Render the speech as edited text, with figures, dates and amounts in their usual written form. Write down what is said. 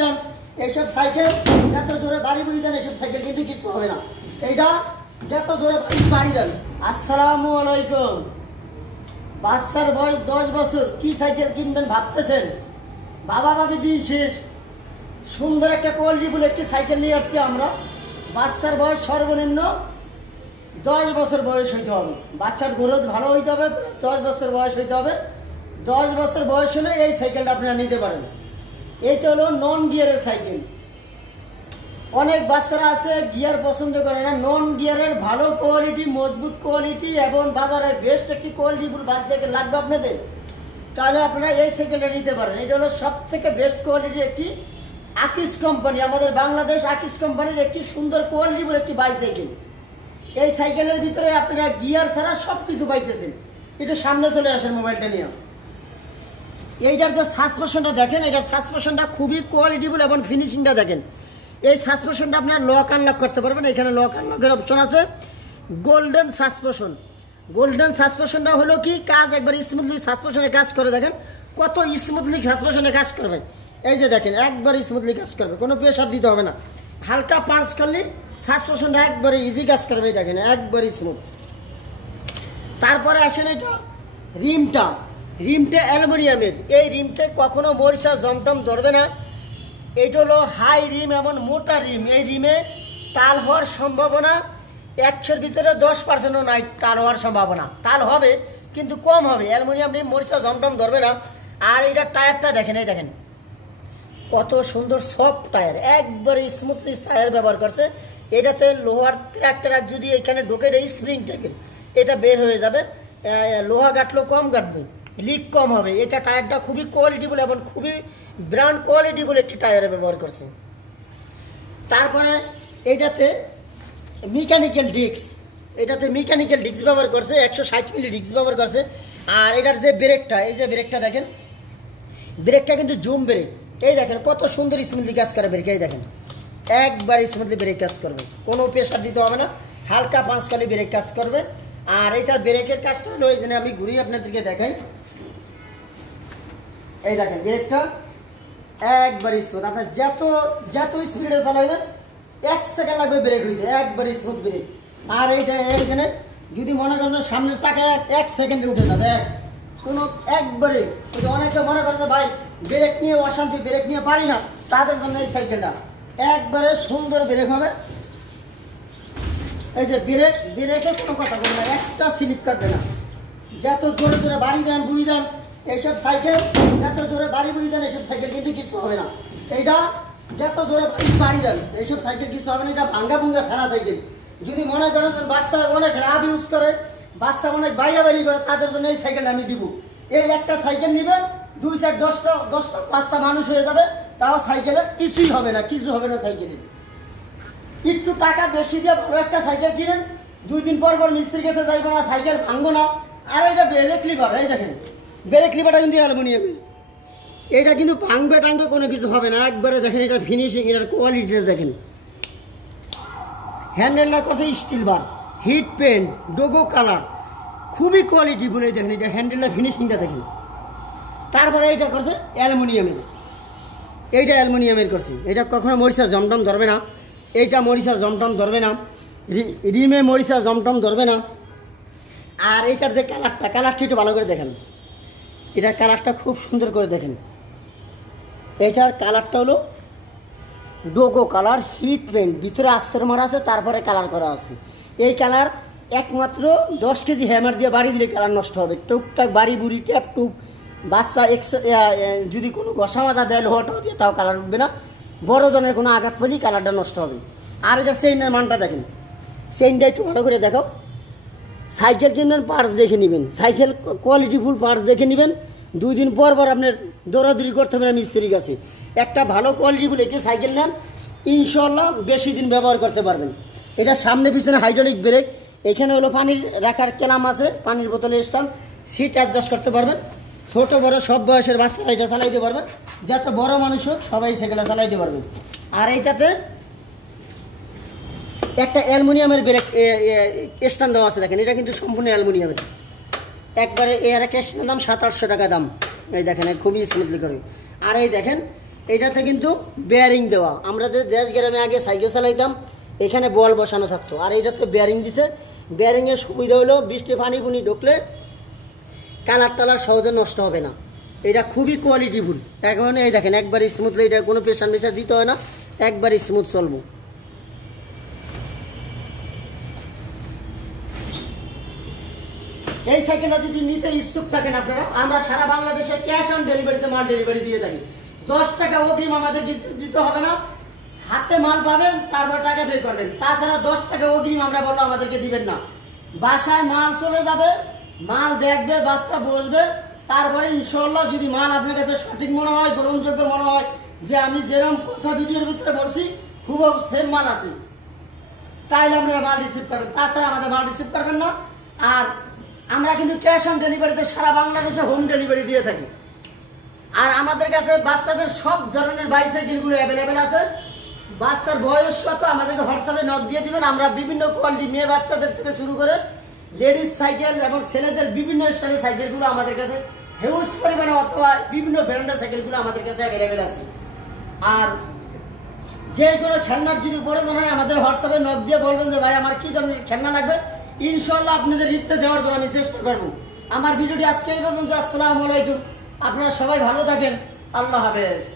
দেন এইসব সাইকেল, যত জোরে বাড়ি বুড়ি দেন এইসব সাইকেল কিন্তু কিছু হবে না। এইটা যত জোরে বাড়ি দেন। আসসালামু আলাইকুম। বাচ্চার বয়স 10 বছর, কি সাইকেল কিনবেন ভাবতেছেন? বাবা ভাবি দিন শেষ। সুন্দর একটা কোয়ালিটি বলে একটি সাইকেল নিয়ে আসছি আমরা। বাচ্চার বয়স সর্বনিম্ন 10 বছর বয়স হইতে হবে। বাচ্চার গ্রোথ ভালো হইতে হবে, 10 বছর বয়স হইতে হবে। 10 বছর বয়স হলে এই সাইকেলটা আপনারা নিতে পারেন। এইটা হলো নন গিয়ারের সাইকেল। অনেক বাচ্চারা আছে গিয়ার পছন্দ করে না, নন গিয়ারের ভালো কোয়ালিটি, মজবুত কোয়ালিটি এবং বাজারের বেস্ট একটি কোয়ালিটিফুল সাইকেল লাগবে আপনাদের, তাহলে আপনারা এই সাইকেলটা নিতে পারেন। এটা হলো সব থেকে বেস্ট কোয়ালিটির একটি আকিস কোম্পানি, আমাদের বাংলাদেশ আকিস কোম্পানির একটি সুন্দর কোয়ালিটিফুল একটি বাইসাইকেল। এই সাইকেলের ভিতরে আপনারা গিয়ার ছাড়া সব কিছু পাইতেছেন। একটু সামনে চলে আসেন মোবাইলটা নিয়ে। এইটার যে সাসপেনশনটা দেখেন, এটার সাসপেনশনটা খুবই কোয়ালিটিফুল এবং ফিনিশিংটা দেখেন। এই সাসপেনশনটা আপনারা লক আনলক করতে পারবেন। এখানে লক আনলকের অপশন আছে। গোল্ডেন সাসপেনশন, গোল্ডেন সাসপেনশনটা হলো কি কাজ একবার স্মুথলি সাসপেনশনে কাজ করে। দেখেন কত স্মুথলি সাসপেনশনে কাজ করবে। এই যে দেখেন একবার স্মুথলি কাজ করবে, কোনো প্রেশার দিতে হবে না। হালকা পাঞ্চ করলে সাসপেনশনটা একবারে ইজি কাজ করবে। দেখেন একবারে স্মুথ। তারপরে আসেন এটা রিমটা, রিমটা অ্যালুমিনিয়ামের। এই রিমটা কখনো মরিচা জমটম ধরবে না। এইটা হলো হাই রিম, এমন মোটা রিম। এই রিমে টাল হওয়ার সম্ভাবনা 100-র ভিতরে 10%ও নাই টাল হওয়ার সম্ভাবনা। টাল হবে কিন্তু কম হবে। অ্যালুমিনিয়াম রিম মরিচা জমটম ধরবে না। আর এইটার টায়ারটা দেখেন, এই দেখেন কত সুন্দর সফট টায়ার, একবারে স্মুথলি টায়ার ব্যবহার করছে। এটাতে লোহার ট্রাক যদি এখানে ঢোকে, এই স্প্রিং টাইপের, এটা বের হয়ে যাবে। লোহা কাটলেও কম কাটবে, লিক কম হবে। এটা টায়ারটা খুবই কোয়ালিটিফুল এবং খুবই ব্র্যান্ড কোয়ালিটিফুল একটি টায়ারে ব্যবহার করছে। তারপরে এটাতে মেকানিক্যাল ডিস্ক, এটাতে মেকানিক্যাল ডিস্ক ব্যবহার করছে, 160 মিলি ডিস্ক ব্যবহার করছে। আর এটার যে ব্রেকটা, এই যে ব্রেকটা দেখেন, ব্রেকটা কিন্তু জুম ব্রেক। এই দেখেন কত সুন্দর স্মুথলি কাজ করে ব্রেক। এই দেখেন একবার স্মুথলি ব্রেক কাজ করবে, কোনো প্রেশার দিতে হবে না, হালকা পাঁচ কালি ব্রেক কাজ করবে। আর এটার ব্রেকের কাজটা হলো, এই জন্য আমি ঘুরিয়ে আপনাদেরকে দেখাই। এই দেখেন ব্রেকটা একবার স্মুথ। আপনার যত স্পিডে চালাবেন 1 সেকেন্ড লাগবে ব্রেক হইতে, একবার স্মুথ ব্রেক। আর এইটা এখানে যদি মনে করেন সামনের চাকা 1 সেকেন্ডে উঠে যাবে, কোনো একবারে। অনেকে মনে করেন ভাই ব্রেক নিয়ে অশান্তি, ব্রেক নিয়ে পারি না, তাদের জন্য এই সাইকেলটা একবারে সুন্দর ব্রেক হবে। এই যে ব্রেকের কোনো কথা বলবো না, একটা স্লিপ কাটবে না। যত জোরে জোরে বাড়ি দেন বুড়ি দেন এইসব সাইকেল, যত জোরে বাড়ি বুড়ি দেন এইসব সাইকেল কিন্তু কিছু হবে না। এইটা যত জোরে বাড়ি দেন এইসব সাইকেল কিছু হবে না। এটা ভাঙ্গা ভুঙ্গা ছাড়া সাইকেল। যদি মনে করেন বাচ্চা অনেক রাব ইউজ করে, বাচ্চা অনেক বাইরে বাড়ি করে, তাদের জন্য এই সাইকেলটা আমি দিব। এই একটা সাইকেল নেবেন, 2-4-10টা বাচ্চা মানুষ হয়ে যাবে, তাও সাইকেলের কিছুই হবে না, কিছু হবে না সাইকেলের। একটু টাকা বেশি দিয়ে ভালো একটা সাইকেল কিনেন, 2 দিন পর মিস্ত্রির কাছে যাইব না, সাইকেল ভাঙবো না। আর এটা ব্রেক লিভার, এই দেখেন ব্রেক লিভারটা কিন্তু অ্যালুমিনিয়ামের। এটা কিন্তু ভাঙবে টাঙবে কোনো কিছু হবে না, একবারে দেখেন এটা ফিনিশিং, এটার কোয়ালিটিটা দেখেন। হ্যান্ডেলটা করছে স্টিল বার, হিট পেন্ট, ডোগো কালার, খুবই কোয়ালিটিফুল। এই দেখেন এটা হ্যান্ডেলটার ফিনিশিংটা দেখেন। তারপরে এটা করছে অ্যালুমিনিয়ামের, এইটা অ্যালুমিনিয়ামের করছে। এটা কখনো মরিচা জমটম ধরবে না, এইটা মরিচা জমটম ধরবে না, রিমে মরিচা জমটম ধরবে না। আর এইটার যে কালারটা একটু ভালো করে দেখেন, এটার কালারটা খুব সুন্দর করে দেখেন। এইটার কালারটা হলো ডোগো কালার, হিট পেন্ট, ভিতরে আস্তর মারা আছে, তারপরে কালার করা আছে। এই কালার একমাত্র 10 কেজি হ্যামার দিয়ে বাড়ি দিলে কালার নষ্ট হবে। টুকটাক বাড়ি বুড়ি ট্যাপ টুপ বাচ্চা যদি কোনো ঘষা মাজা দেয় লোহাটাও দিয়ে, তাও কালার উঠবে না। বড় ধরনের কোনো আঘাত পেলেই কালারটা নষ্ট হবে। আর এটার চেইনের মানটা দেখেন, চেইনটা একটু ভালো করে দেখাও। সাইকেল কিনবেন পার্টস দেখে নেবেন, সাইকেল কোয়ালিটিফুল পার্টস দেখে নেবেন। 2 দিন পর আপনার দৌড়াদৌড়ি করতে হবে না মিস্ত্রির কাছে। একটা ভালো কোয়ালিটিফুল একটি সাইকেল নেন, ইনশাল্লাহ বেশি দিন ব্যবহার করতে পারবেন। এটা সামনে পিছনে হাইড্রোলিক ব্রেক, এখানে হলো পানির রাখার ক্যালাম আছে, পানির বোতলের স্ট্যান্ড, সিট অ্যাডজাস্ট করতে পারবেন। ছোট বড় সব বয়সের বাচ্চারা এটা চালাইতে পারবেন, যত বড় মানুষ হোক সবাই সাইকেলটা চালাইতে পারবেন। আর এইটাতে একটা অ্যালুমিনিয়ামের ব্রেক স্ট্যান্ড দেওয়া আছে, দেখেন এটা কিন্তু সম্পূর্ণ অ্যালুমিনিয়ামের। একবারে এর একটা স্ট্যান্ডের দাম 700-800 টাকা দাম। এই দেখেন খুবই স্মুথলি করবে। আর এই দেখেন এটাতে কিন্তু বেয়ারিং দেওয়া। আমরা যে দেশ গ্রামে আগে সাইকেল চালাইতাম এখানে বল বসানো থাকতো, আর এটাতে বেয়ারিং দিছে। বেয়ারিংয়ের সুবিধা হলো বৃষ্টি পানি পুনি ঢুকলে কালার টালার সহজে নষ্ট হবে না। এটা খুবই কোয়ালিটিফুল। এখন এই দেখেন একবার স্মুথলি, এটা কোনো প্রেশার মেশার দিতে হয় না, একবার স্মুথ চলবো। এই সাইকেলটা যদি নিতে ইচ্ছুক থাকেন আপনারা, আমরা সারা বাংলাদেশে ক্যাশ অন ডেলিভারিতে মাল ডেলিভারি দিয়ে থাকি। 10 টাকা অগ্রিম আমাদের দিতে হবে না, হাতে মাল পাবেন তারপর টাকা পে করবেন। তাছাড়া 10 টাকা অগ্রিম আমরা বলবো আমাদেরকে দিবেন না। বাসায় মাল চলে যাবে, মাল দেখবে, বাচ্চা বসবে, তারপরে ইনশাল্লাহ যদি মাল আপনার কাছে সঠিক মনে হয়, গ্রহণযোগ্য মনে হয়, যে আমি যেরকম কথা ভিডিওর ভিতরে বলছি খুব সেম মাল আছে, তাইলে আপনারা মাল রিসিভ করবেন। তাছাড়া আমাদের মাল রিসিভ করবেন না। আর আমরা কিন্তু ক্যাশ অন ডেলিভারিতে সারা বাংলাদেশে হোম ডেলিভারি দিয়ে থাকি। আর আমাদের কাছে বাচ্চাদের সব ধরনের বাইসাইকেলগুলো অ্যাভেলেবেল আছে। বাচ্চার বয়স কত আমাদেরকে হোয়াটসঅ্যাপে নক দিয়ে দিবেন। আমরা বিভিন্ন কোয়ালিটি, মেয়ে বাচ্চাদের থেকে শুরু করে লেডিস সাইকেল এবং ছেলেদের বিভিন্ন স্টাইলের সাইকেলগুলো আমাদের কাছে হিউজ পরিমাণে অথবা বিভিন্ন ব্র্যান্ডের সাইকেলগুলো আমাদের কাছে অ্যাভেলেবেল আছে। আর যে কোনো খেলনার যদি প্রয়োজন হয় আমাদের হোয়াটসঅ্যাপে নক দিয়ে বলবেন যে ভাই আমার কি ধরনের খেলনা লাগবে, ইনশাল্লাহ আপনাদের রিপ্লাই দেওয়ার জন্য আমি চেষ্টা করব। আমার ভিডিওটি আজকে এই পর্যন্ত। আসসালামু আলাইকুম। আপনারা সবাই ভালো থাকেন। আল্লাহ হাফেজ।